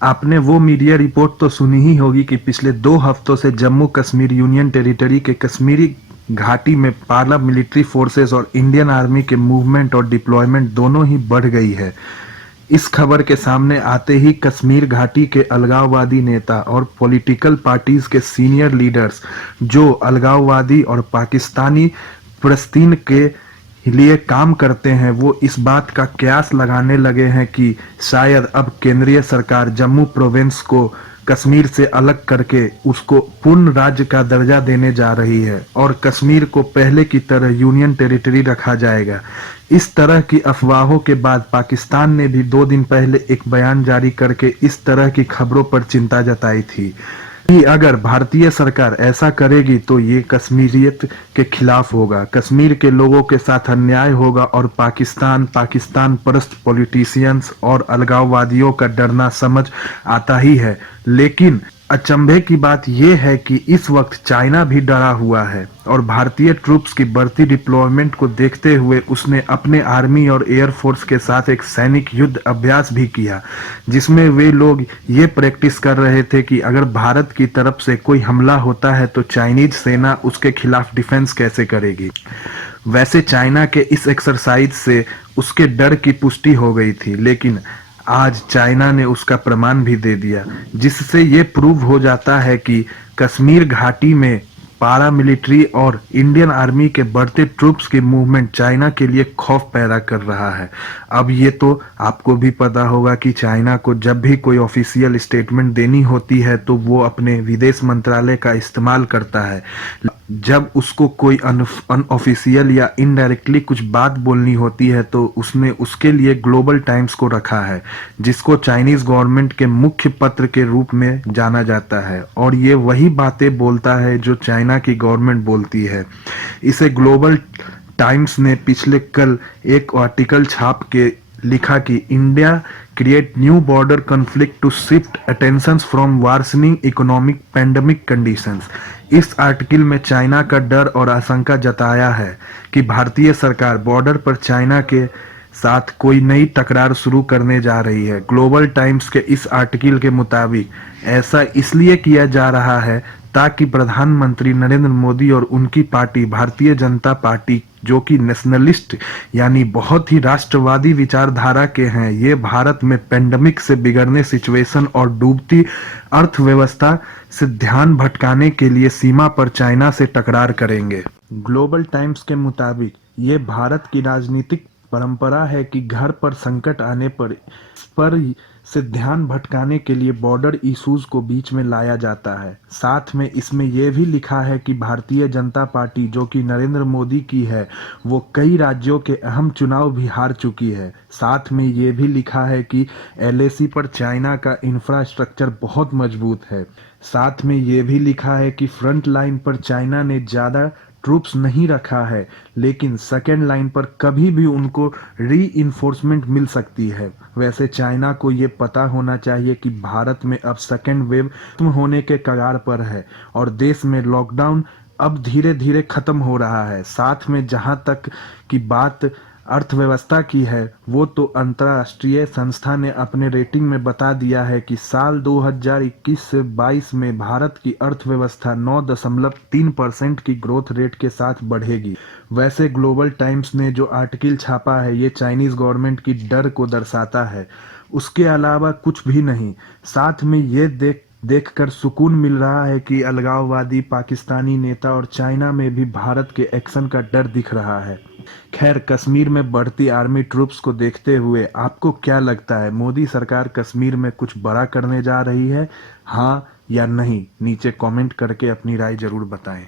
आपने वो media report तो सुनी ही होगी कि पिछले 2 हफ्तों से जम्मू कश्मीर यूनियन टेरिटरी के कश्मीरी घाटी में पारा मिलिट्री फोर्सेस और इंडियन आर्मी के मूवमेंट और डिप्लॉयमेंट दोनों ही बढ़ गई है। इस खबर के सामने आते ही कश्मीर घाटी के अलगाववादी नेता और पॉलिटिकल पार्टीज के सीनियर लीडर्स जो अलगाववादी और पाकिस्तानी फलस्तीन के लिए काम करते हैं, वो इस बात का कयास लगाने लगे हैं कि शायद अब केंद्रीय सरकार जम्मू प्रोविंस को कश्मीर से अलग करके उसको पूर्ण राज्य का दर्जा देने जा रही है और कश्मीर को पहले की तरह यूनियन टेरिटरी रखा जाएगा। इस तरह की अफवाहों के बाद पाकिस्तान ने भी 2 दिन पहले एक बयान जारी करके इस तरह की खबरों पर चिंता जताई थी कि अगर भारतीय सरकार ऐसा करेगी तो ये कश्मीरियत के खिलाफ होगा, कश्मीर के लोगों के साथ अन्याय होगा और पाकिस्तान परस्त पॉलिटिशियंस और अलगाववादियों का डरना समझ आता ही है। लेकिन अचंभे की बात यह है कि इस वक्त चाइना भी डरा हुआ है और भारतीय ट्रूप्स की बढ़ती डिप्लॉयमेंट को देखते हुए उसने अपने आर्मी और एयरफोर्स के साथ एक सैनिक युद्ध अभ्यास भी किया, जिसमें वे लोग ये प्रैक्टिस कर रहे थे कि अगर भारत की तरफ से कोई हमला होता है तो चाइनीज सेना उसके खिलाफ डिफेंस कैसे करेगी। वैसे चाइना के इस एक्सरसाइज से उसके डर की पुष्टि हो गई थी, लेकिन आज चाइना ने उसका प्रमाण भी दे दिया, जिससे ये प्रूव हो जाता है कि कश्मीर घाटी में पारा मिलिट्री और इंडियन आर्मी के बढ़ते ट्रूप्स की मूवमेंट चाइना के लिए खौफ पैदा कर रहा है। अब ये तो आपको भी पता होगा कि चाइना को जब भी कोई ऑफिशियल स्टेटमेंट देनी होती है तो वो अपने विदेश मंत्रालय का इस्तेमाल करता है। जब उसको कोई अनऑफिशियल या इनडायरेक्टली कुछ बात बोलनी होती है तो उसने उसके लिए ग्लोबल टाइम्स को रखा है, जिसको चाइनीज गवर्नमेंट के मुख्य पत्र के रूप में जाना जाता है और ये वही बातें बोलता है जो चाइना की गवर्नमेंट बोलती है। इसे ग्लोबल टाइम्स ने पिछले कल एक आर्टिकल छाप के लिखा कि India create new border conflict to shift attentions from worsening economic pandemic conditions. इस आर्टिकल में चाइना का डर और आशंका जताया है कि भारतीय सरकार बॉर्डर पर चाइना के साथ कोई नई टकरार शुरू करने जा रही है। ग्लोबल टाइम्स के इस आर्टिकल के मुताबिक ऐसा इसलिए किया जा रहा है ताकि प्रधानमंत्री नरेंद्र मोदी और उनकी पार्टी भारतीय जनता पार्टी, जो कि नेशनलिस्ट यानी बहुत ही राष्ट्रवादी विचारधारा के हैं, ये भारत में पेंडेमिक से बिगड़ने सिचुएशन और डूबती अर्थव्यवस्था से ध्यान भटकाने के लिए सीमा पर चाइना से टकरार करेंगे। ग्लोबल टाइम्स के मुताबिक ये भारत की राजनीतिक परंपरा है कि घर पर संकट आने पर से ध्यान भटकाने के लिए बॉर्डर इश्यूज को बीच में लाया जाता है। साथ में इसमें यह भी लिखा है कि भारतीय जनता पार्टी, जो कि नरेंद्र मोदी की है, वो कई राज्यों के अहम चुनाव भी हार चुकी है। साथ में यह भी लिखा है कि एलएसी पर चाइना का इंफ्रास्ट्रक्चर बहुत मजबूत है। साथ में यह भी लिखा है कि फ्रंट लाइन पर चाइना ने ज़्यादा ट्रूप्स नहीं रखा है, लेकिन सेकेंड लाइन पर कभी भी उनको री इन्फोर्समेंट मिल सकती है। वैसे चाइना को ये पता होना चाहिए कि भारत में अब सेकेंड वेव खत्म होने के कगार पर है और देश में लॉकडाउन अब धीरे धीरे खत्म हो रहा है। साथ में जहां तक की बात अर्थव्यवस्था की है, वो तो अंतर्राष्ट्रीय संस्था ने अपने रेटिंग में बता दिया है कि साल 2021 से 22 में भारत की अर्थव्यवस्था 9.3% की ग्रोथ रेट के साथ बढ़ेगी। वैसे ग्लोबल टाइम्स ने जो आर्टिकल छापा है ये चाइनीज गवर्नमेंट की डर को दर्शाता है, उसके अलावा कुछ भी नहीं। साथ में ये देखकर सुकून मिल रहा है कि अलगाववादी पाकिस्तानी नेता और चाइना में भी भारत के एक्शन का डर दिख रहा है। खैर, कश्मीर में बढ़ती आर्मी ट्रूप्स को देखते हुए आपको क्या लगता है, मोदी सरकार कश्मीर में कुछ बड़ा करने जा रही है, हाँ या नहीं? नीचे कमेंट करके अपनी राय जरूर बताएं।